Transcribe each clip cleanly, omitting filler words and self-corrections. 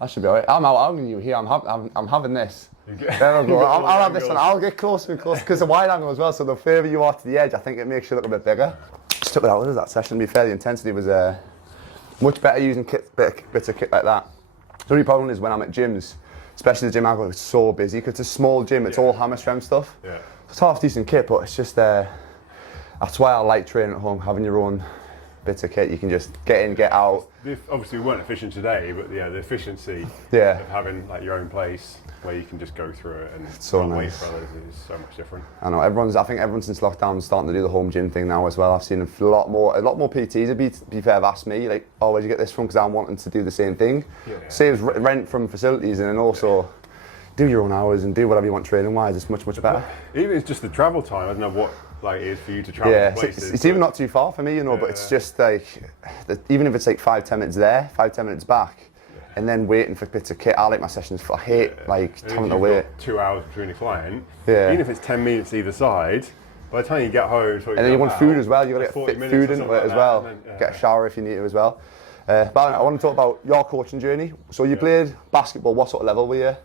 That should be alright. I'm out-angling you here. I'm having this. There we go. I'll have this one. I'll get closer and closer because the wide angle as well. So the further you are to the edge, I think it makes you look a bit bigger. Just took it out of that session. To be fair, the intensity was much better using bits of kit like that. The only problem is when I'm at gyms, especially the gym I go to, it's so busy because it's a small gym. It's all hammer strength stuff. Yeah. It's half decent kit, but it's just that's why I like training at home, having your own bits of kit. You can just get in, get out. Obviously, we weren't efficient today, but the efficiency of having like your own place where you can just go through it and so nice. Wait for others is so much different. I know I think everyone since lockdown is starting to do the home gym thing now as well. I've seen a lot more PTs. To be fair, have asked me like, "Oh, where'd you get this from?" Because I'm wanting to do the same thing. Yeah. Saves rent from facilities and then also do your own hours and do whatever you want training wise. It's much better. Even it's just the travel time. I don't know what like it is for you to travel to places. It's even not too far for me, you know. But it's just like even if it's like 5-10 minutes there, 5-10 minutes back. And then waiting for bits of kit. I like my sessions. I hate having to wait. 2 hours between a client. Yeah. Even if it's 10 minutes either side, by the time you get home, and then you want food as well. You got to get fit food into it as well. Then, get a shower if you need to as well. But I want to talk about your coaching journey. So you played basketball. What sort of level were you?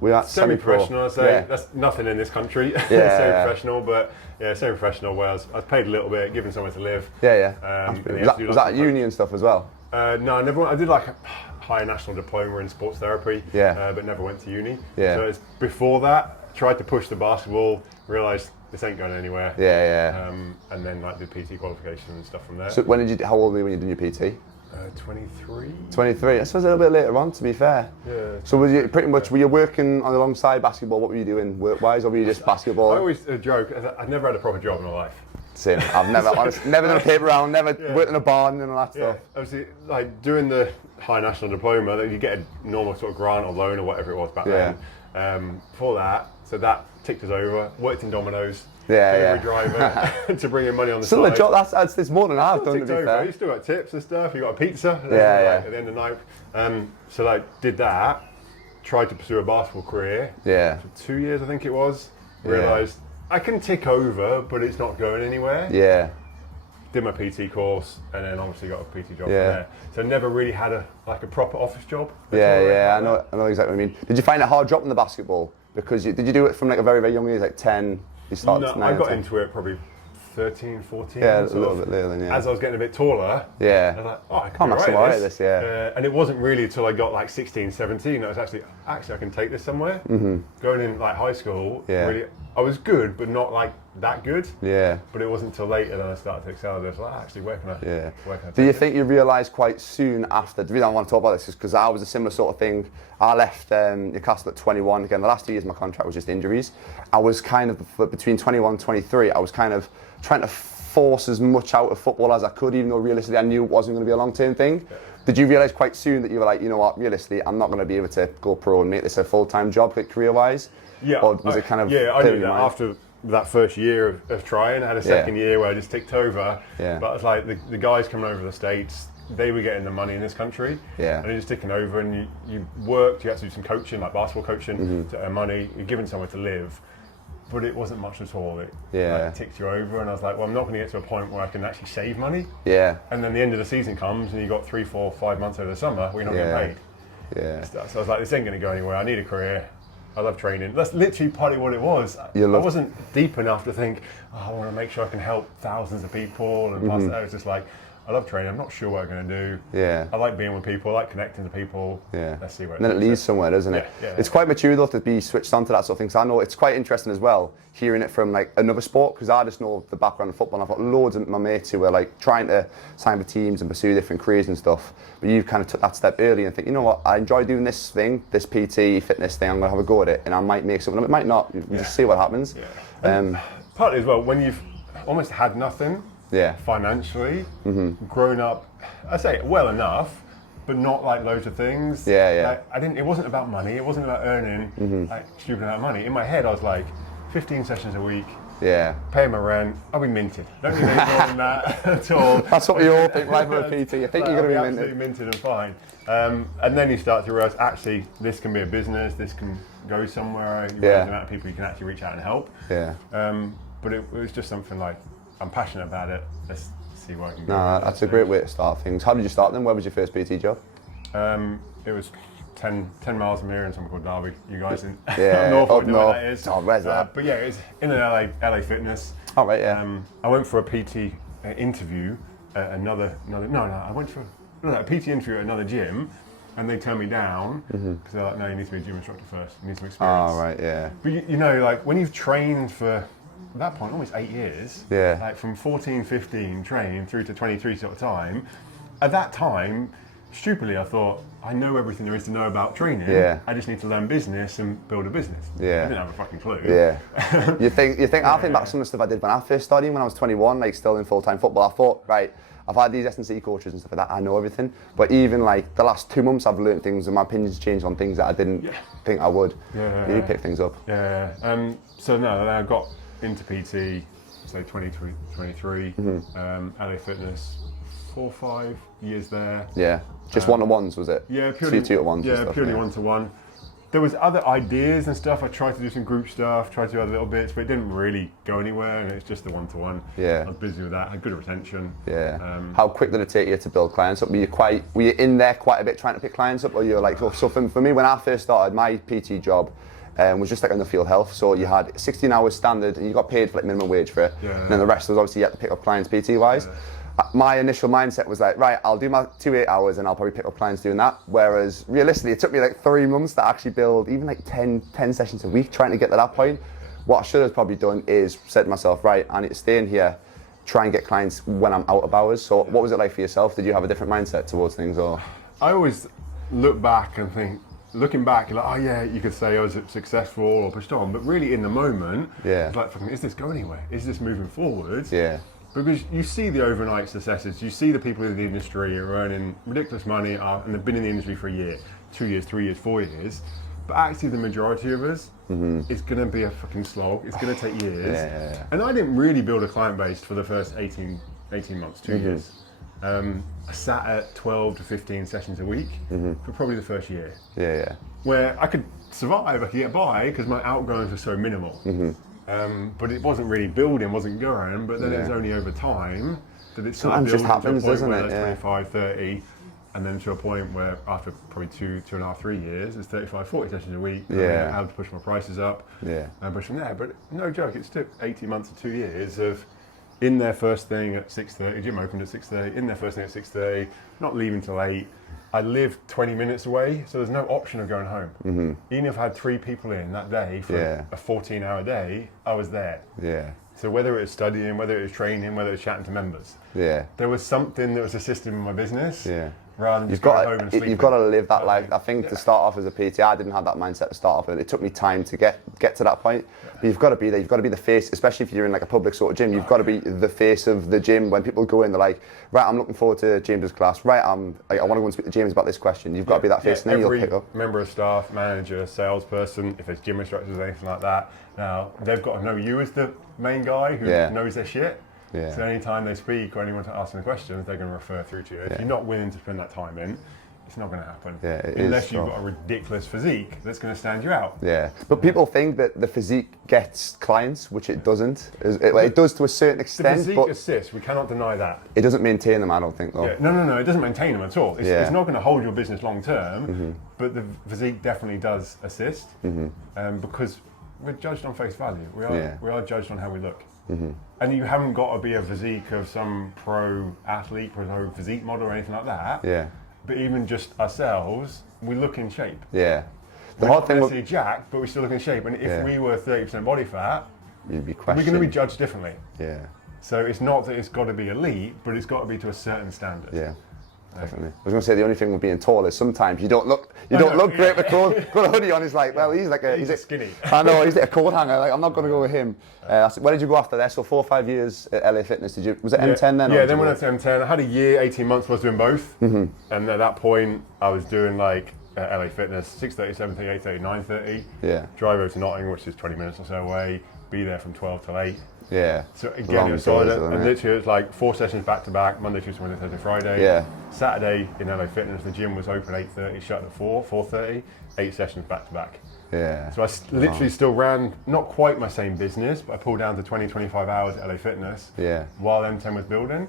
We're at semi-professional. I'd say that's nothing in this country. Semi-professional, but semi-professional. Where I was paid a little bit, given somewhere to live. Was that uni and stuff as well? No, I never went. I did like a higher national diploma in sports therapy, but never went to uni. Yeah. So before that, tried to push the basketball, realised this ain't going anywhere. And then like did PT qualification and stuff from there. So how old were you when you did your PT? 23. 23. I suppose a little bit later on, to be fair. Yeah. So were you working on alongside basketball? What were you doing work-wise, or were you just basketball? I always joke. I've never had a proper job in my life. Same. I've never done a paper round, never worked in a barn and all that stuff. Obviously, like doing the high national diploma, you get a normal sort of grant or loan or whatever it was back then. For that, so that ticked us over. Worked in Domino's. Delivery driver to bring in money on the side. Still a job. That's more than I've done. To be fair, you still got tips and stuff. You got a pizza. At the end of the night. So like did that. Tried to pursue a basketball career. Yeah. For 2 years, I think it was. Realised I can tick over, but it's not going anywhere. Yeah. Did my PT course, and then obviously got a PT job from there. So never really had a proper office job. I know exactly what I mean. Did you find it hard dropping the basketball? Because did you do it from like a very, very young age, like 10? No, I got into it probably 13, 14. Yeah, a little bit later than As I was getting a bit taller, I was like, I can be right at this. And it wasn't really until I got like 16, 17 that I was actually I can take this somewhere. Mm-hmm. Going in like high school, really, I was good, but not like that good. Yeah. But it wasn't until later that I started to excel. I was like, actually, where can I Do you think you realised quite soon after, the reason I want to talk about this is because I was a similar sort of thing. I left Newcastle at 21. Again, the last 2 years of my contract was just injuries. I was kind of, between 21 and 23, I was kind of trying to force as much out of football as I could, even though realistically I knew it wasn't going to be a long-term thing. Yeah. Did you realise quite soon that you were like, you know what, realistically, I'm not going to be able to go pro and make this a full-time job, like, career-wise? Yeah. Or was it kind of... Yeah, I knew that after that first year of trying. I had a second year where I just ticked over. Yeah. But it's like the guys coming over the States, they were getting the money in this country. Yeah. And you're just ticking over, and you worked, you had to do some coaching, like basketball coaching, to earn money. You're given somewhere to live. But it wasn't much at all. It ticked you over, and I was like, well, I'm not going to get to a point where I can actually save money. Yeah. And then the end of the season comes, and you got 3, 4, 5 months over the summer where you're not getting paid. Yeah. So I was like, this ain't going to go anywhere. I need a career. I love training. That's literally partly what it was. I wasn't deep enough to think, I want to make sure I can help thousands of people. And I was just like, I love training. I'm not sure what I'm going to do. Yeah. I like being with people. I like connecting to people. Yeah. Let's see where it goes. And then it leads somewhere, doesn't it? Yeah. It's quite mature though to be switched on to that sort of thing. So I know it's quite interesting as well, hearing it from like another sport, because I just know the background of football. And I've got loads of my mates who are like trying to sign for teams and pursue different careers and stuff. But you kind of took that step early and think, you know what, I enjoy doing this thing, this PT fitness thing. I'm going to have a go at it, and I might make something. It might not. You just see what happens. Yeah. Partly as well, when you've almost had nothing. Financially, grown up, I say well enough, but not like loads of things. Like, it wasn't about money. It wasn't about earning like stupid amount of money. In my head, I was like, 15 sessions a week. Yeah. Paying my rent. I'll be minted. Don't need any more than that at all. That's what we all think, right, for a PT. You think you're going to be minted. Absolutely minted and fine. And then you start to realise, actually, this can be a business. This can go somewhere. You realise the amount of people you can actually reach out and help. Yeah. But it was just something like, I'm passionate about it. Let's see where I can go. That's a great way to start things. How did you start then? Where was your first PT job? it was 10 miles from here in something called Derby. You guys in North, Norfolk know where that is. Oh, where's that? But yeah, it's in an LA Fitness. Oh, right, yeah. I went for a PT interview at a PT interview at another gym, and they turned me down because they're like, no, you need to be a gym instructor first. You need some experience. Oh, right, yeah. But you know, like when you've trained for, at that point, almost 8 years, like from 14, 15 training through to 23 sort of time, at that time, stupidly, I thought, I know everything there is to know about training. Yeah. I just need to learn business and build a business. Yeah. I didn't have a fucking clue. Yeah. I think back to some of the stuff I did when I first started, when I was 21, like still in full-time football. I thought, right, I've had these S&C coaches and stuff like that, I know everything. But even like the last 2 months, I've learned things and my opinions changed on things that I didn't think I would. You pick things up. Yeah. So no, then I got into PT, so 2023, LA Fitness, 4 or 5 years there. Yeah. Just one-to-ones, was it? Yeah, purely 2-to-ones. Yeah, purely one-to-one. There was other ideas and stuff. I tried to do some group stuff, tried to do other little bits, but it didn't really go anywhere. And it's just the one-to-one. Yeah. I was busy with that. I had good retention. Yeah. How quick did it take you to build clients up? Were you in there quite a bit trying to pick clients up, or you were like, so for me, when I first started, my PT job was just like on the field health. So you had 16 hours standard, and you got paid for like minimum wage for it. Yeah. And then the rest was obviously you had to pick up clients PT-wise. Yeah. My initial mindset was like, right, I'll do my 2 8 hours and I'll probably pick up clients doing that. Whereas realistically, it took me like 3 months to actually build even like 10 sessions a week trying to get to that point. What I should have probably done is said to myself, right, I need to stay in here, try and get clients when I'm out of hours. So what was it like for yourself? Did you have a different mindset towards things, or? I always look back and think, looking back, you're like, oh yeah, you could say I was successful or pushed on, but really in the moment, it's like, is this going anywhere? Is this moving forwards? Yeah. Because you see the overnight successes, you see the people in the industry who are earning ridiculous money and they've been in the industry for a year, 2 years, 3 years, 4 years. But actually the majority of us, it's going to be a fucking slog. It's going to take years. Yeah. And I didn't really build a client base for the first 18 months, 2 years. I sat at 12 to 15 sessions a week for probably the first year. Yeah. Where I could survive, I could get by because my outgoings were so minimal. But it wasn't really building, wasn't going, but then it was only over time that it started building just happens, to a point doesn't where it? that's 25, 30, and then to a point where after probably 2.5, 3 years, it's 35, 40 sessions a week. Yeah. I had to push my prices up and push from there. But no joke, it took 18 months to 2 years of in there first thing at 6:30, gym opened at 6:30, in there first thing at 6:30, not leaving till 8. I lived 20 minutes away, so there's no option of going home. Even if I had 3 people in that day for a 14-hour day, I was there. Yeah. So whether it was studying, whether it was training, whether it was chatting to members, there was something that was a system in my business. Rather than just going home and sleeping. You've got to live that life. I think to start off as a PT, I didn't have that mindset to start off with. It took me time to get to that point. But you've got to be there. You've got to be the face, especially if you're in like a public sort of gym. You've got to be the face of the gym. When people go in, they're like, right, I'm looking forward to James's class. Right, I want to go and speak to James about this question. You've got to be that face, and then you'll pick up. Member of staff, manager, salesperson, if it's gym instructors or anything like that, now they've got to know you as the main guy who knows their shit. So anytime they speak or anyone asking the questions, they're going to refer through to you. If you're not willing to spend that time in, it's not going to happen. Unless you've got a ridiculous physique that's going to stand you out. But people think that the physique gets clients, which it doesn't. It does to a certain extent. The physique assists, we cannot deny that. It doesn't maintain them, I don't think, though. No, it doesn't maintain them at all. It's not going to hold your business long term, but the physique definitely does assist because we're judged on face value. We are judged on how we look. And you haven't got to be a physique of some pro athlete, pro physique model or anything like that. But even just ourselves, we look in shape. The we're hard not thing necessarily jacked, but we still look in shape. And if we were 30% body fat, you'd be we're going to be judged differently. So it's not that it's got to be elite, but it's got to be to a certain standard. Definitely. I was going to say the only thing with being tall is sometimes you don't look great with got a hoodie on. He's like, well, he's skinny. I know, he's like a coat hanger. Like, I'm not going to go with him. Where did you go after that? So 4 or 5 years at LA Fitness. Was it M10 then? Yeah, then when I went to M10, I had a year, 18 months was doing both. And at that point, I was doing like LA Fitness, 6:30, 7:30, 8:30, 9:30. Drive over to Nottingham, which is 20 minutes or so away. Be there from 12 till 8. So again, it was solid. And literally, it was like 4 sessions back to back: Monday, Tuesday, Wednesday, Thursday, Friday. Saturday in LA Fitness, the gym was open 8:30, shut at 4:30. 8 sessions back to back. So I literally still ran not quite my same business, but I pulled down to 20, 25 hours at LA Fitness. While M10 was building.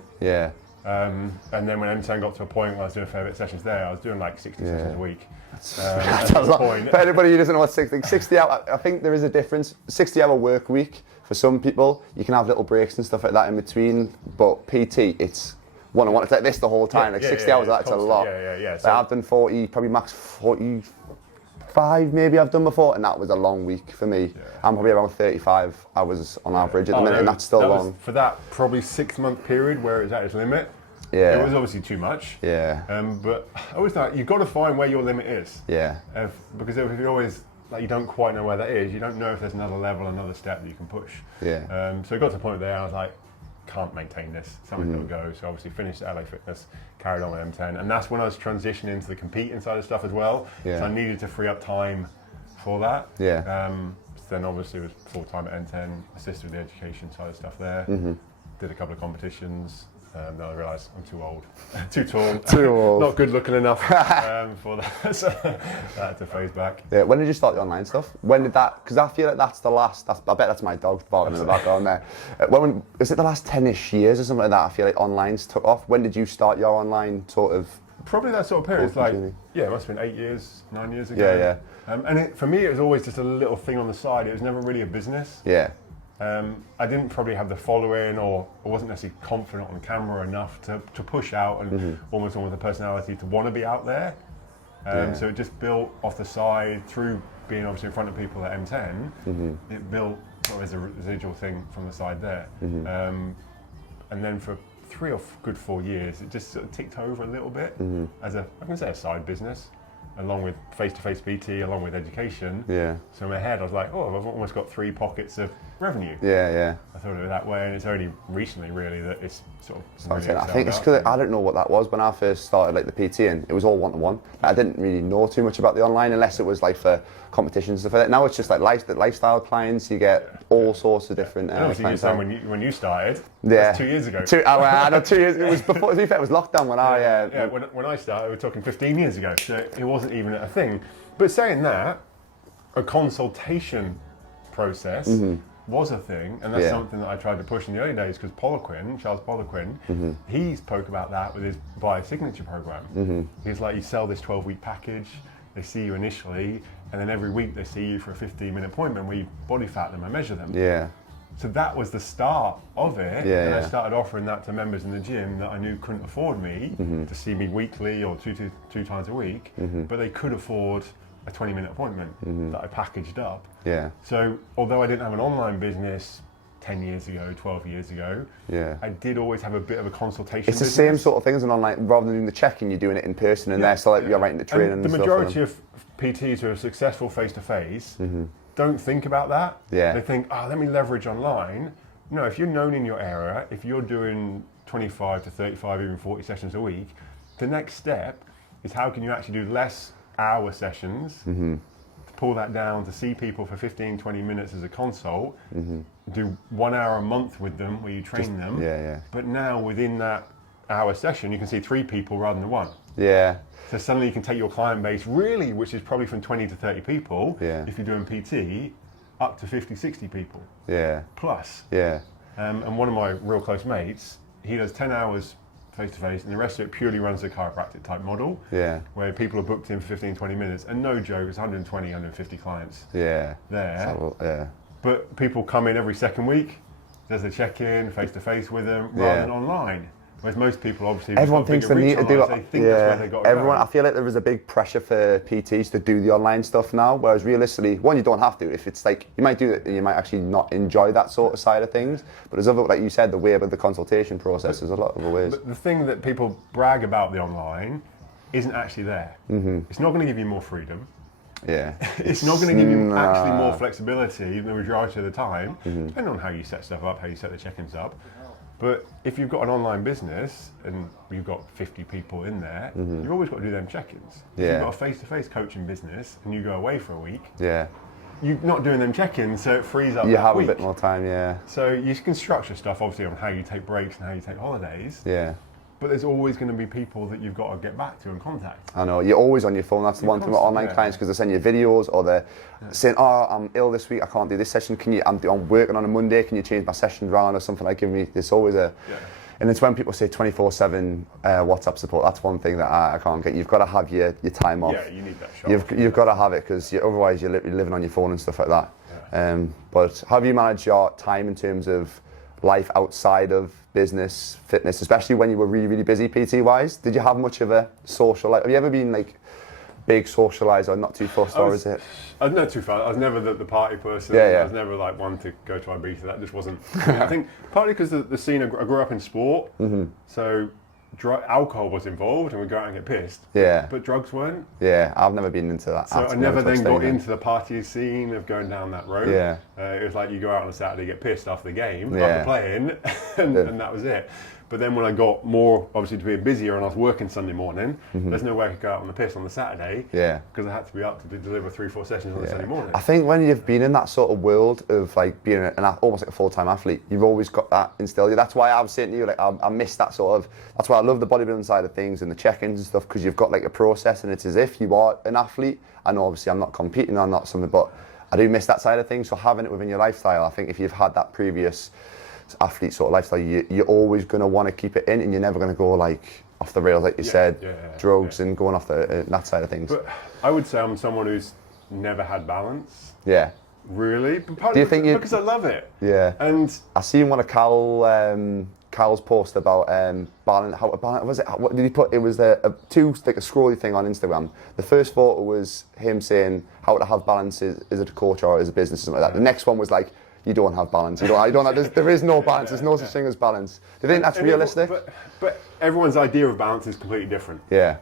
And then when M10 got to a point where I was doing a fair bit of sessions there, I was doing like 60 sessions a week. That's a lot. For anybody who doesn't know what 60 hour, I think there is a difference. 60-hour work week for some people, you can have little breaks and stuff like that in between. But PT, it's one-on-one. It's like this the whole time. 60 hours, that's a lot. So I've done 40, probably max 45 maybe I've done before, and that was a long week for me. I'm probably around 35 hours on average at the minute, and that's still long. For that probably 6-month period where it's at its limit, it was obviously too much. But I always thought you've got to find where your limit is. Because if you always, like, you don't quite know where that is, you don't know if there's another level, another step that you can push. So it got to the point there, I was like, can't maintain this, something's got to go. So obviously finished at LA Fitness, carried on with M10, and that's when I was transitioning into the competing side of stuff as well. So I needed to free up time for that. So then obviously it was full-time at N10, assisted with the education side of stuff there, did a couple of competitions. Then I realised I'm too old, too tall, not good looking enough for that, so I had to phase back. When did you start the online stuff? When did that, because I feel like that's the last, I bet that's my dog barking in the background there. Was it the last 10-ish years or something like that? I feel like online's took off. When did you start your online sort of? Probably that sort of period. It's like, it must have been 8 years, 9 years ago. And for me, it was always just a little thing on the side. It was never really a business. I didn't probably have the following, or I wasn't necessarily confident on camera enough to push out and almost with a personality to want to be out there. So it just built off the side through being obviously in front of people at M10. It built sort of as a residual thing from the side there. And then for 3 or good 4 years, it just sort of ticked over a little bit as I can say a side business, along with face-to-face PT, along with education. So in my head, I was like, oh, I've almost got 3 pockets of revenue. I thought of it that way, and it's only recently, really, that it's sort of. Really I think it's because I don't know what that was when I first started, like the PT, it was all one-to-one. I didn't really know too much about the online unless it was like for competitions and stuff like that. Now it's just like lifestyle clients. You get all sorts of different. Obviously, you said when you started. That's 2 years ago. I know 2 years. It was before. To be fair, it was lockdown when when I started, we're talking 15 years ago, so it wasn't even a thing. But saying that, a consultation process was a thing, and that's something that I tried to push in the early days, because Charles Poliquin, he spoke about that with his Biosignature program. He's like, you sell this 12-week package, they see you initially, and then every week they see you for a 15-minute appointment where you body fat them and measure them. So that was the start of it, and I started offering that to members in the gym that I knew couldn't afford me to see me weekly or two times a week, but they could afford a 20-minute appointment that I packaged up. So although I didn't have an online business 10 years ago, 12 years ago, I did always have a bit of a consultation It's the same sort of thing as an online, rather than doing the check-in, you're doing it in person, and they're still like, you're writing the training and the stuff. The majority of PTs who are successful face-to-face don't think about that. They think, let me leverage online. No, if you're known in your area, if you're doing 25 to 35, even 40 sessions a week, the next step is how can you actually do less hour sessions, to pull that down to see people for 15, 20 minutes as a consult, do 1 hour a month with them where you train them. But now within that hour session, you can see 3 people rather than 1. So suddenly you can take your client base, really, which is probably from 20 to 30 people, if you're doing PT, up to 50, 60 people. Plus. And one of my real close mates, he does 10 hours face-to-face, and the rest of it purely runs a chiropractic type model, where people are booked in for 15, 20 minutes, and no joke, it's 120, 150 clients there. But people come in every second week, does a check-in, face-to-face with them, rather than online. Whereas most people, obviously, everyone thinks they need to do it. They think that's where they got to go. I feel like there is a big pressure for PTs to do the online stuff now, whereas realistically, one, you don't have to. If it's like, you might do it and you might actually not enjoy that sort of side of things. But there's other, like you said, the way about the consultation process, there's a lot of other ways. But the thing that people brag about the online isn't actually there. It's not going to give you more freedom. It's not going to give you actually more flexibility the majority of the time, depending on how you set stuff up, how you set the check-ins up. But if you've got an online business and you've got 50 people in there, you've always got to do them check-ins. If you've got a face-to-face coaching business and you go away for a week, you're not doing them check-ins, so it frees up you have week. A bit more time, So you can structure stuff, obviously, on how you take breaks and how you take holidays. But there's always going to be people that you've got to get back to and contact. I know, you're always on your phone. That's the one thing with online clients, because they send you videos, or they're saying, oh, I'm ill this week, I can't do this session. I'm working on a Monday, can you change my sessions around or something? Like, give me, there's always a And it's when people say 24/7 WhatsApp support. That's one thing that I can't get. You've got to have your time off. Yeah, you need that shot. You've got to have it because otherwise you're literally living on your phone and stuff like that. Yeah. But how have you managed your time in terms of life outside of business, fitness, especially when you were really, really busy PT-wise? Did you have much of a social life? Have you ever been like big socialiser, not too fussed, or is it? I was not too fussed. I was never the party person. Yeah, yeah. I was never like one to go to Ibiza. That just wasn't. I think partly because the scene, I grew up in sport, so alcohol was involved and we'd go out and get pissed. Yeah. But drugs weren't. Yeah, I've never been into that. So I never then got into the party scene of going down that road. Yeah. It was like you go out on a Saturday, get pissed after the game, after playing, and that was it. But then when I got more, obviously, to being busier and I was working Sunday morning, there's no way I could go out on the piss on the Saturday. Yeah. Because I had to be up to deliver 3-4 sessions on the Sunday morning. I think when you've been in that sort of world of like being almost like a full-time athlete, you've always got that instilled. That's why I was saying to you, like I miss that sort of. That's why I love the bodybuilding side of things and the check-ins and stuff, because you've got like a process and it's as if you are an athlete. I know obviously I'm not competing, I'm not something, but I do miss that side of things. So having it within your lifestyle, I think if you've had that previous athlete sort of lifestyle, you're always going to want to keep it in, and you're never going to go like off the rails, like you said, drugs and going off that side of things. But I would say I'm someone who's never had balance. Yeah. Really? But do you think because I love it. Yeah. And I seen one of Cal's post about balance. How balance was it? What did he put? It was a scrolly thing on Instagram. The first photo was him saying how to have balance as a coach or as a business, or something like that. The next one was like, you don't have balance. There is no balance. There's no such thing as balance. Do you think that's realistic? But everyone's idea of balance is completely different. Yeah.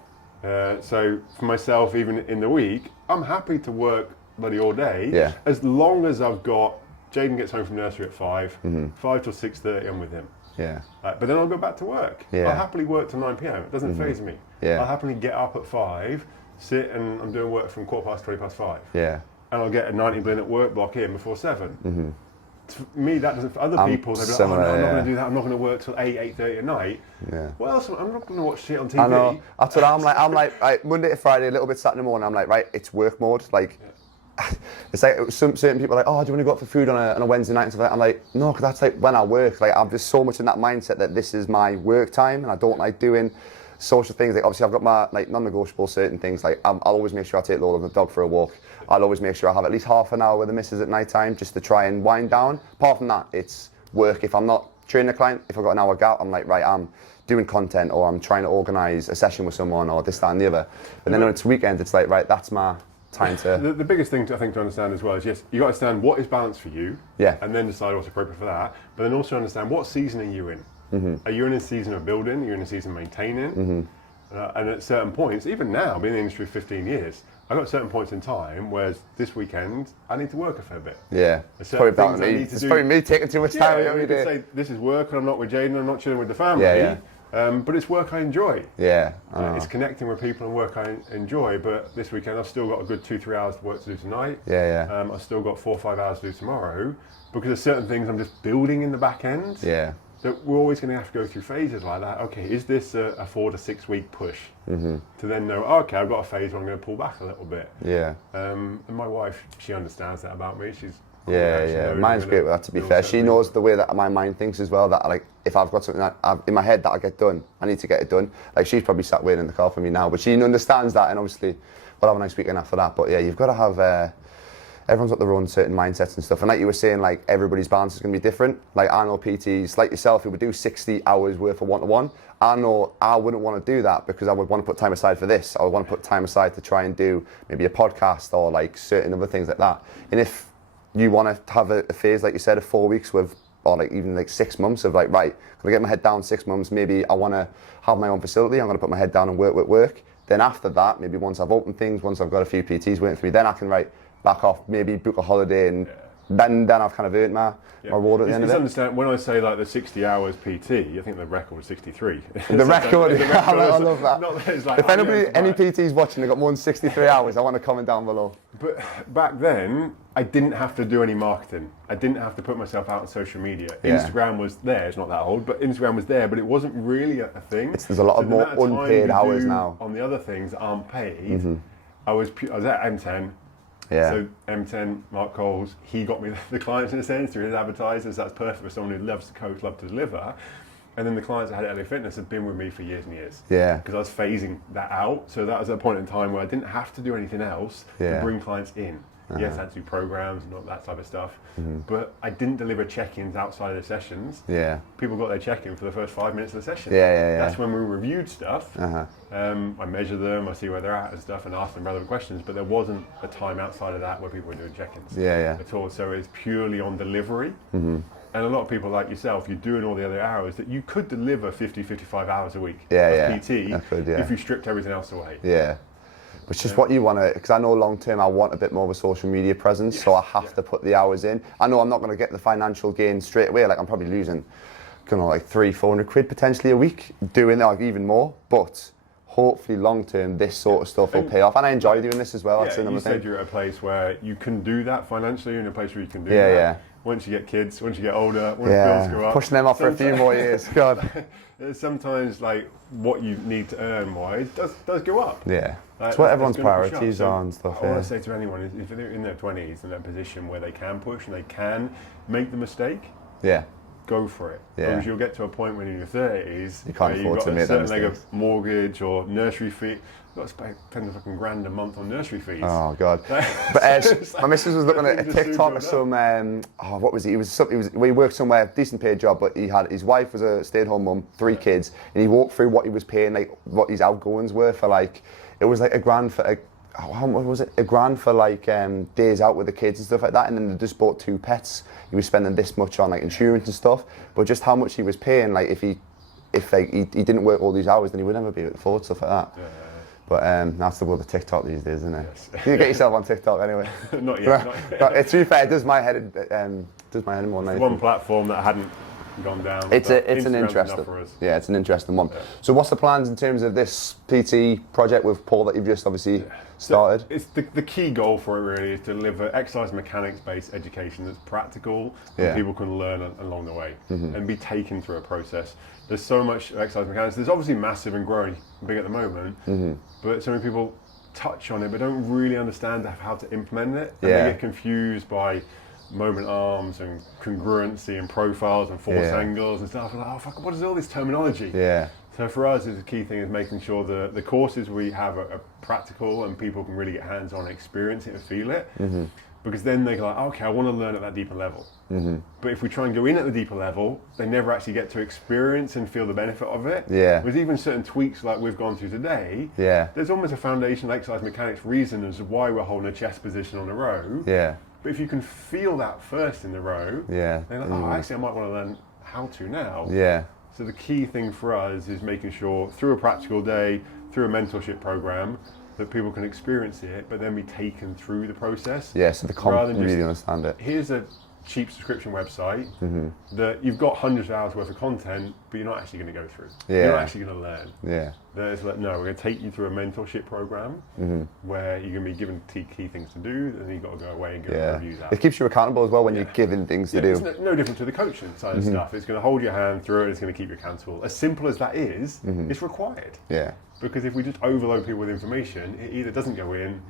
So for myself, even in the week, I'm happy to work bloody all day. Yeah. As long as I've got, Jaden gets home from nursery at 5, 5 till 6:30, I'm with him. Yeah. But then I'll go back to work. Yeah. I'll happily work till 9 p.m. It doesn't faze me. Yeah. I'll happily get up at 5, sit, and I'm doing work from 5:15. Yeah. And I'll get a 90-minute work block in before 7. For me, that doesn't. For other people, they'll be like, "Oh no, I'm not going to do that. I'm not going to work till 8:30 at night." Yeah. What else? I'm not going to watch shit on TV. I know. That's what I'm like. Right, Monday to Friday, a little bit Saturday morning. I'm like, right, it's work mode. Like, it's like certain people are like, "Oh, do you want to go out for food on a Wednesday night?" And stuff like that. I'm like, no, because that's like when I work. Like, I'm just so much in that mindset that this is my work time, and I don't like doing social things. Like, obviously, I've got my like non-negotiable certain things. Like, I'll always make sure I take Lola the dog for a walk. I'll always make sure I have at least half an hour with the missus at night time just to try and wind down. Apart from that, it's work. If I'm not training a client, if I've got an hour gap, I'm like, right, I'm doing content or I'm trying to organise a session with someone or this, that and the other. But then when it's weekend, it's like, right, that's my time to... The biggest thing I think to understand as well is, yes, you got to understand what is balance for you, and then decide what's appropriate for that. But then also understand what season are you in. Are you in a season of building? Are you in a season of maintaining? And at certain points, even now, I've been in the industry 15 years, I've got certain points in time where this weekend I need to work a fair bit. Yeah, it's probably me taking too much time every day. Say this is work and I'm not with Jaden, I'm not chilling with the family. But it's work I enjoy. Yeah, it's connecting with people and work I enjoy. But this weekend I've still got a good 2-3 hours of work to do tonight. I've still got 4 or 5 hours to do tomorrow because there's certain things I'm just building in the back end. Yeah. That we're always going to have to go through phases like that. Okay, is this a 4 to 6 week push to then know? Oh, okay, I've got a phase where I'm going to pull back a little bit. Yeah. And my wife, she understands that about me. She's Mine's great with that. To be fair, she knows the way that my mind thinks as well. That like, if I've got something that in my head that I get done, I need to get it done. Like she's probably sat waiting in the car for me now, but she understands that, and obviously we'll have a nice weekend after that. But yeah, you've got to have. Everyone's got their own certain mindsets and stuff, and like you were saying, like everybody's balance is going to be different. Like I know PTs like yourself who would do 60 hours worth of one-to-one. I know I wouldn't want to do that because I would want to put time aside for this. I would want to put time aside to try and do maybe a podcast or like certain other things like that. And if you want to have a phase, like you said, of 4 weeks with, or like even like 6 months of like, right, I'm gonna get my head down 6 months. Maybe I want to have my own facility. I'm going to put my head down and work. Then after that, maybe once I've opened things, once I've got a few PTs waiting for me, then I can back off, maybe book a holiday, and then I've kind of earned my reward at the end of it. Understand, when I say like the 60 hours PT, I think the record was 63. The record, I love that. Not that it's like, if any PT's watching, they've got more than 63 hours, I want to comment down below. But back then, I didn't have to do any marketing. I didn't have to put myself out on social media. Instagram was there, it's not that old, but Instagram was there, but it wasn't really a thing. There's a lot of more unpaid hours now. On the other things that aren't paid, I was at M10. So M10, Mark Coles, he got me the clients in a sense through his advertisers. That's perfect for someone who loves to coach, loves to deliver. And then the clients that had LA Fitness had been with me for years and years. Yeah. Because I was phasing that out. So that was a point in time where I didn't have to do anything else to bring clients in. Yes, I had to do programs and all that type of stuff. But I didn't deliver check-ins outside of the sessions. Yeah. People got their check-in for the first 5 minutes of the session. Yeah. That's when we reviewed stuff. I measure them, I see where they're at and stuff, and ask them relevant questions. But there wasn't a time outside of that where people were doing check-ins at all. So it's purely on delivery. And a lot of people like yourself, you're doing all the other hours that you could deliver 50, 55 hours a week of PT if you stripped everything else away. Yeah. But it's just what you want to, because I know long term I want a bit more of a social media presence, so I have to put the hours in. I know I'm not going to get the financial gain straight away, like I'm probably losing, like 300-400 quid potentially a week doing that, like even more, but hopefully long term this sort of stuff will pay off, and I enjoy doing this as well. That's you said you're at a place where you can do that financially, you're in a place where you can do that. Once you get kids, once you get older, once bills go up. Pushing them off for a few more years, God. Sometimes like what you need to earn wise does go up. Yeah. Like, it's what everyone's priorities are and stuff. I want to say to anyone, if they're in their 20s in that position where they can push and they can make the mistake, go for it. Because you'll get to a point when in your 30s you can't afford to make that mistake. Like a mortgage or nursery fee. You've got to spend 10 fucking grand a month on nursery fees. Oh God! But my missus was looking at a TikTok of some. What was he? He worked somewhere, decent paid job, but he had his wife was a stay-at-home mum, 3 kids, and he walked through what he was paying, like what his outgoings were for like. It was like $1,000 for how much was it? $1,000 for like days out with the kids and stuff like that, and then they just bought 2 pets. He was spending this much on like insurance and stuff, but just how much he was paying, like if he didn't work all these hours, then he would never be able to afford stuff like that. But that's the world of TikTok these days, isn't it? Yes. You get yourself on TikTok anyway. Not yet. But to be fair, it does my head more than one platform that hadn't gone down. It's an interesting. Yeah, it's an interesting one. So what's the plans in terms of this PT project with Paul that you've just obviously started? So it's the key goal for it really is to deliver exercise mechanics based education that's practical and people can learn along the way and be taken through a process. There's so much exercise mechanics. There's obviously massive and growing big at the moment, but so many people touch on it but don't really understand how to implement it. And they get confused by moment arms and congruency and profiles and force angles and stuff. Like, oh fuck, what is all this terminology? So for us, the key thing is making sure the courses we have are practical and people can really get hands-on, experience it and feel it. Because then they go like, okay, I want to learn at that deeper level. But if we try and go in at the deeper level, they never actually get to experience and feel the benefit of it. With even certain tweaks like we've gone through today, there's almost a foundational exercise mechanics reason as to why we're holding a chest position on a row. But if you can feel that first in the row, then like, oh, actually I might want to learn how to now. So the key thing for us is making sure through a practical day, through a mentorship program, that people can experience it, but then be taken through the process. So they can't really understand it. Here's a cheap subscription website that you've got hundreds of hours worth of content, but you're not actually going to go through. You're not actually going to learn. There's like, no, we're going to take you through a mentorship program where you're going to be given key things to do, and you've got to go away and go and review that. It keeps you accountable as well when you're given things to do. It's no different to the coaching side of stuff. It's going to hold your hand through it, it's going to keep you accountable. As simple as that is, it's required. Because if we just overload people with information, it either doesn't go in,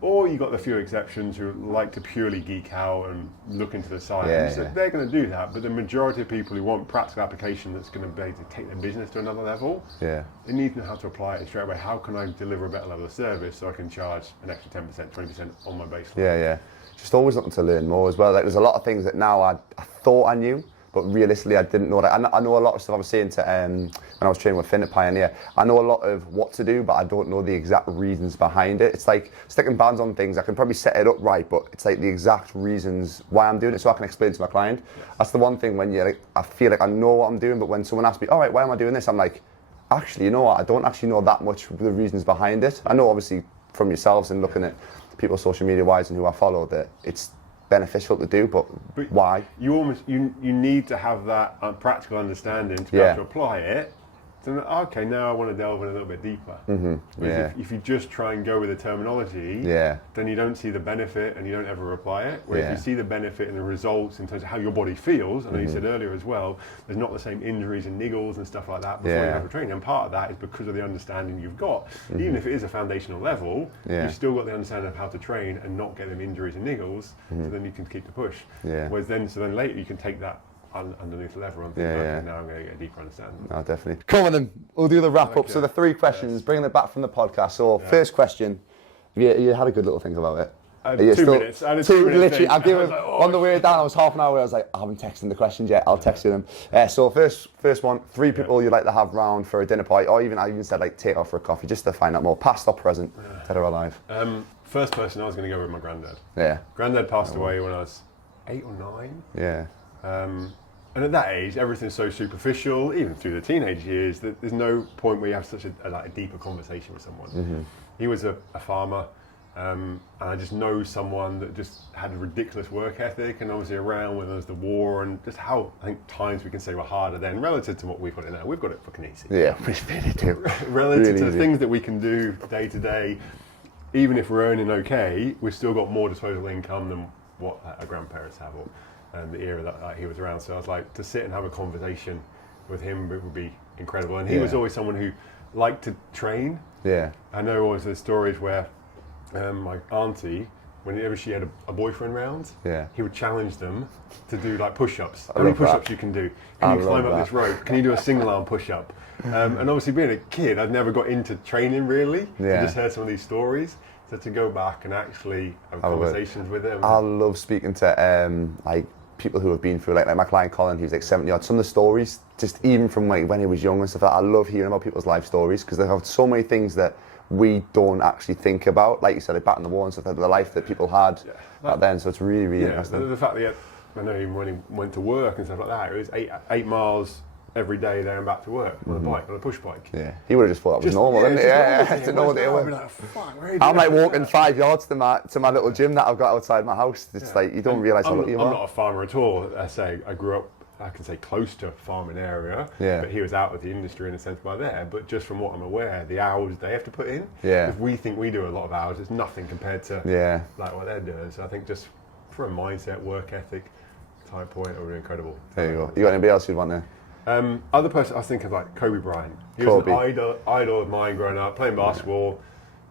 or you've got the few exceptions who like to purely geek out and look into the science. So they're going to do that, but the majority of people who want practical application that's going to be able to take their business to another level, they need to know how to apply it straight away. How can I deliver a better level of service so I can charge an extra 10%, 20% on my baseline? Just always looking to learn more as well. Like, there's a lot of things that now I thought I knew, but realistically I didn't know that. I know a lot of stuff. I was saying to when I was training with Finn at Pioneer, I know a lot of what to do, but I don't know the exact reasons behind it. It's like sticking bands on things. I can probably set it up right, but it's like the exact reasons why I'm doing it so I can explain to my client. That's the one thing when you're like, I feel like I know what I'm doing, but when someone asks me, all right, why am I doing this? I'm like, actually, you know what? I don't actually know that much of the reasons behind it. I know obviously from yourselves and looking at people social media wise and who I follow that it's beneficial to do, but why? You need to have that practical understanding to be able to apply it. So okay, now I want to delve in a little bit deeper. If you just try and go with the terminology, then you don't see the benefit and you don't ever apply it. Where if you see the benefit and the results in terms of how your body feels, I know you said earlier as well, there's not the same injuries and niggles and stuff like that before you have a training. And part of that is because of the understanding you've got. Even if it is a foundational level, you've still got the understanding of how to train and not get them injuries and niggles, so then you can keep the push. Whereas then later you can take that underneath the level. I'm thinking, okay, now I'm going to get a deeper understanding. No, definitely. Come on then, we'll do the wrap up. So the 3 questions, bringing it back from the podcast. So first question, you had a good little think about it. 2 minutes. I had a 2 minute literally, think. On the way down, I was half an hour away. I was like, I haven't texted them the questions yet. I'll text you them. So first one, 3 people you'd like to have round for a dinner party, or I even said like take off for a coffee, just to find out more, past or present, dead or alive. First person, I was going to go with my granddad. Yeah. Granddad passed away when I was 8 or 9. Yeah. And at that age, everything's so superficial, even through the teenage years, that there's no point where you have such a deeper conversation with someone. Mm-hmm. He was a farmer, and I just know someone that just had a ridiculous work ethic, and obviously around when there was the war, and just how I think times we can say were harder then relative to what we've got it now. We've got it fucking easy. Yeah, we really do. Relative really to the easy. things that we can do day to day, even if we're earning okay, we've still got more disposable income than what our grandparents have, or the era that he was around. So I was like, to sit and have a conversation with him would be incredible. And he was always someone who liked to train. Yeah. I know always there's stories where my auntie, whenever she had a boyfriend round, he would challenge them to do like push-ups. How many push-ups you can do? Can you climb up this rope? Can you do a single arm push-up? And obviously being a kid, I'd never got into training really. I just heard some of these stories. So to go back and actually have conversations with them. I love speaking to like people who have been through, like my client Colin, he's like 70 odd. Some of the stories, just even from like when he was young and stuff, I love hearing about people's life stories, because they have so many things that we don't actually think about. Like you said, like back in the war and stuff, the life that people had back then. So it's really, really interesting. The fact that I know even when he went to work and stuff like that, it was 8 miles every day there and back to work on a bike, on a push bike. Yeah, he would have just thought that was normal, didn't he? To know what it was. I'm like walking 5 yards to my little gym that I've got outside my house. It's like you don't realise how lucky you are. I'm not a farmer at all. I grew up, I can say, close to a farming area, but he was out of the industry in a sense by there. But just from what I'm aware, the hours they have to put in, if we think we do a lot of hours, it's nothing compared to like what they're doing. So I think just for a mindset, work ethic type point, it would be incredible. There you go. You got anybody else you'd want to? Other person I was thinking of, like Kobe Bryant. He was an idol of mine growing up, playing basketball,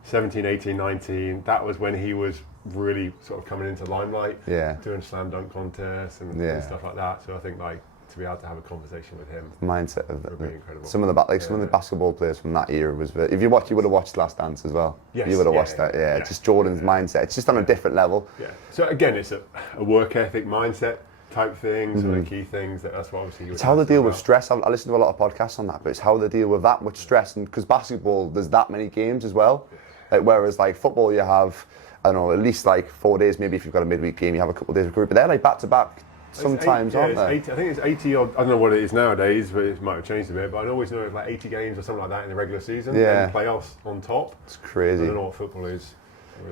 17, 18, 19. That was when he was really sort of coming into limelight, doing slam dunk contests and stuff like that. So I think like to be able to have a conversation with him, mindset of would be incredible. Some of the basketball players from that era was. If you would have watched Last Dance as well. Yes, you would have watched that. Yeah, just Jordan's mindset. It's just on a different level. Yeah. So again, it's a work ethic mindset type things, and the key things that's what obviously. It's how they deal with stress. I listen to a lot of podcasts on that, but it's how they deal with that much stress, and because basketball, there's that many games as well. Like, whereas like football, you have, I don't know, at least like 4 days. Maybe if you've got a midweek game, you have a couple of days of group. But they're like back to back sometimes, aren't they? 80, I think it's 80 odd. I don't know what it is nowadays, but it might have changed a bit. But I always know it's like 80 games or something like that in the regular season. And the playoffs on top. It's crazy. I don't know what football is.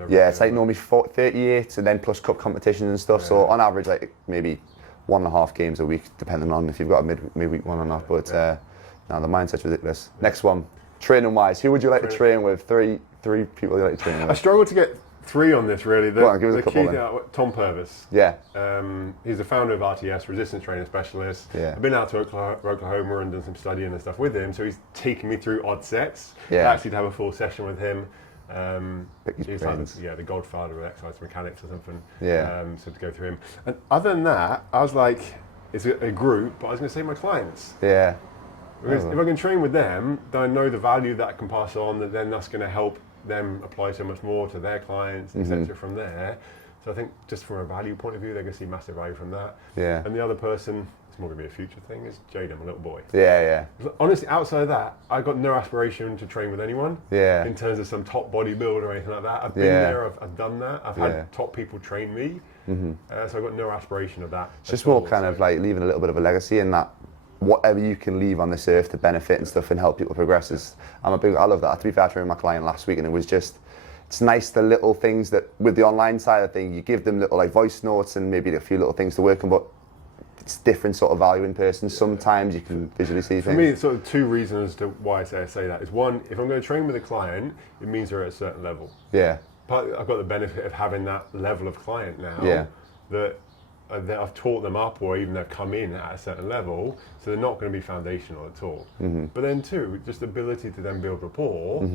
Yeah, it's like normally 38 and then plus cup competitions and stuff. So on average, like maybe 1.5 games a week, depending on if you've got a midweek one or not. But no, the mindset's ridiculous. Next one, training wise, who would you like to train with? Three people you like to train with? I struggle to get 3 on this really. Go on, give us a couple then. Tom Purvis. Yeah. He's the founder of RTS, resistance training specialist. Yeah. I've been out to Oklahoma and done some studying and stuff with him, so he's taken me through odd sets. Actually to have a full session with him. He's like the godfather of exercise mechanics or something. So to go through him. And other than that, I was like, it's a group, but I was going to say my clients. Yeah. Because if I can train with them, then I know the value that I can pass on, that then that's going to help them apply so much more to their clients, etc. from there. So I think just from a value point of view, they're going to see massive value from that. Yeah. And the other person, it's more going to be a future thing, is Jaden, my little boy. Yeah. Honestly, outside of that, I've got no aspiration to train with anyone. Yeah. In terms of some top bodybuilder or anything like that. I've been there, I've done that. I've had top people train me. So I've got no aspiration of that. It's just more kind of like leaving a little bit of a legacy in that whatever you can leave on this earth to benefit and stuff and help people progress is, I love that. To be fair, I trained my client last week and it was just, it's nice the little things that with the online side of things, you give them little like voice notes and maybe a few little things to work on, but it's different sort of value in person. Sometimes you can visually see things. For me, it's sort of 2 reasons to why I say that. Is one, if I'm going to train with a client, it means they're at a certain level. Yeah. But I've got the benefit of having that level of client now that I've taught them up, or even they've come in at a certain level, so they're not going to be foundational at all. But then 2, just the ability to then build rapport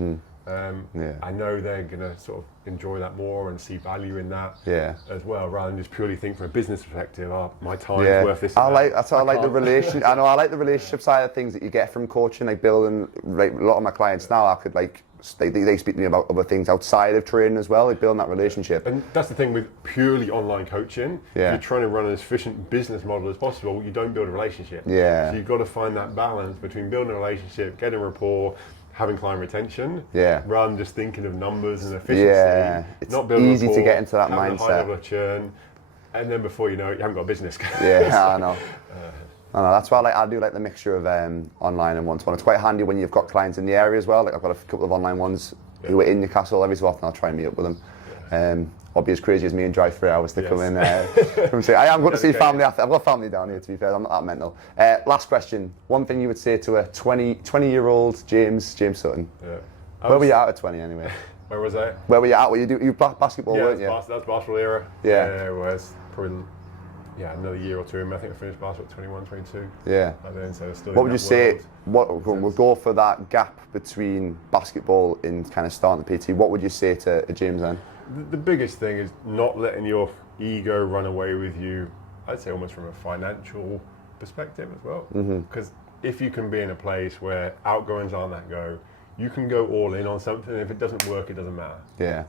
I know they're going to sort of enjoy that more and see value in that as well, rather than just purely think from a business perspective, my time is worth this. I like the relation. I know I like the relationship side of things that you get from coaching, like building. Like a lot of my clients now, I could like they speak to me about other things outside of training as well, like building that relationship. And that's the thing with purely online coaching. Yeah. If you're trying to run an as efficient business model as possible, you don't build a relationship. Yeah. So you've got to find that balance between building a relationship, getting rapport, having client retention, rather than just thinking of numbers and efficiency. Yeah, it's not building easy rapport, to get into that having mindset. A high level of churn, and then before you know it, you haven't got a business. Yeah, I know. I know. That's why I do like the mixture of online and one-to-one. It's quite handy when you've got clients in the area as well. Like I've got a couple of online ones who are in Newcastle. Every so often I'll try and meet up with them. I'll be as crazy as me and drive 3 hours to come in. Come say, I am going to see family. I've got family down here, to be fair. I'm not that mental. Last question. One thing you would say to a 20-year-old James Sutton? Yeah. Where were you at 20 anyway? Where was I? Where were you at? You basketball, weren't you? That's basketball era. Yeah. It was probably another year or two. I think I finished basketball at 21, 22. Yeah. By then, so still what would you say? We'll go for that gap between basketball and kind of starting the PT. What would you say to James then? The biggest thing is not letting your ego run away with you. I'd say almost from a financial perspective as well. Because if you can be in a place where outgoings aren't that go, you can go all in on something. And if it doesn't work, it doesn't matter. Yeah.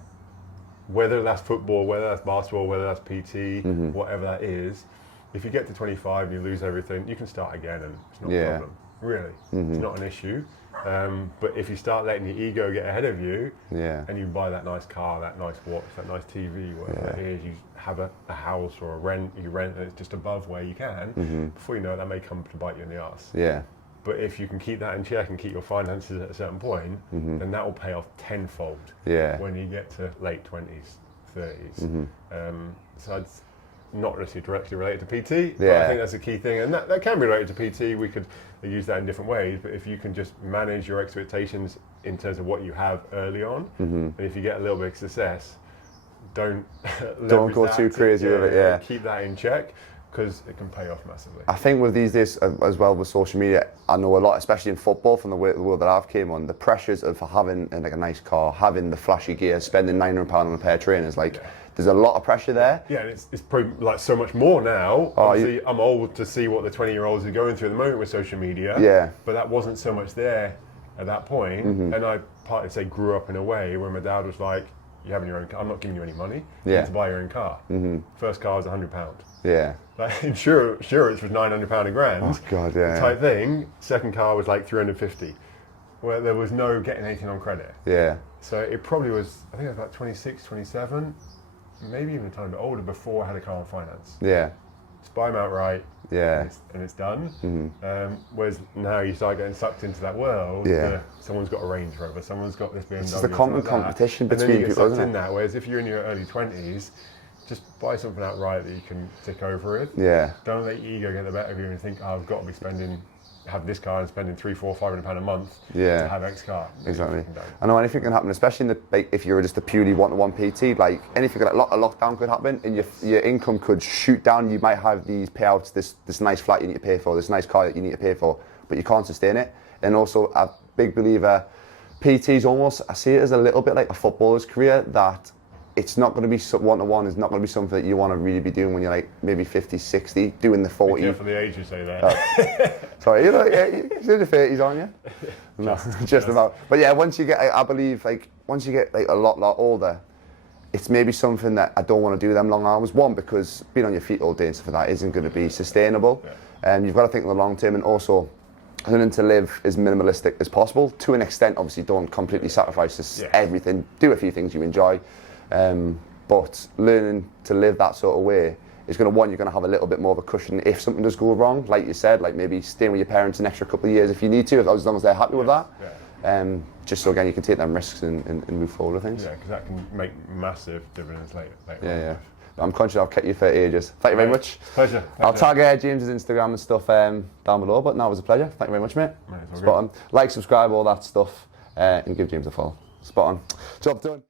Whether that's football, whether that's basketball, whether that's PT, whatever that is, if you get to 25 and you lose everything, you can start again and it's not a problem. Really. It's not an issue. But if you start letting your ego get ahead of you and you buy that nice car, that nice watch, that nice TV, whatever it is, you have a house or you rent and it's just above where you can, before you know it, that may come to bite you in the arse. Yeah. But if you can keep that in check and keep your finances at a certain point, then that will pay off tenfold when you get to late 20s, 30s. So it's not necessarily directly related to PT, but I think that's a key thing. And that can be related to PT. We could use that in different ways, but if you can just manage your expectations in terms of what you have early on, and if you get a little bit of success, don't go too crazy with it. Keep that in check, because it can pay off massively. I think with these days as well with social media, I know a lot, especially in football, from the world that I've came on, the pressures of having like a nice car, having the flashy gear, spending £900 on a pair of trainers, there's a lot of pressure there. Yeah, and it's probably like so much more now. Obviously, I'm old to see what the 20-year-olds are going through at the moment with social media. Yeah. But that wasn't so much there at that point. And I partly say grew up in a way where my dad was like, "You're having your own car. I'm not giving you any money. You need to buy your own car." First car was £100. Yeah. Like insurance was £900 a grand. Oh God, yeah. Type thing. Second car was like 350, where there was no getting anything on credit. Yeah. So it probably was. I think it was about 26, 27. Maybe even a tiny bit older before I had a car on finance. Yeah. Just buy them outright. Yeah. And it's done. Whereas now you start getting sucked into that world. Yeah. Someone's got a Range Rover. Someone's got this BMW. It's just a competition between people, isn't it? in that. Whereas if you're in your early 20s, just buy something outright that you can tick over with. Yeah. Don't let your ego get the better of you and think, I've got to be have this car and spending £300-500 a month to have X car. Exactly. I know anything can happen, especially if you're just a purely one-to-one PT. Like anything, like a lockdown could happen, and your income could shoot down. You might have these payouts, this nice flat you need to pay for, this nice car that you need to pay for, but you can't sustain it. And also, a big believer, PT's almost, I see it as a little bit like a footballer's career, that it's not going to be one-to-one. It's not going to be something that you want to really be doing when you're like maybe 50, 60, doing the 40. Be careful the age you say that. Sorry, you're in the 30s, aren't you? No, just about. But yeah, once you get, I believe, once you get a lot older, it's maybe something that I don't want to do them long hours. One, because being on your feet all day and stuff like that isn't going to be sustainable. And you've got to think in the long term, and also learning to live as minimalistic as possible. To an extent, obviously, don't completely sacrifice everything. Do a few things you enjoy. But learning to live that sort of way is going to, you're going to have a little bit more of a cushion if something does go wrong, like you said, like maybe staying with your parents an extra couple of years if you need to, as long as they're happy with that. Just so again, you can take them risks and move forward with things. Yeah, because that can make massive dividends later. Yeah. But I'm conscious I've kept you for ages. Thank you very much. Pleasure. I'll tag James's Instagram and stuff down below, but no, it was a pleasure. Thank you very much, mate. Spot on. Like, subscribe, all that stuff, and give James a follow. Spot on. Job done.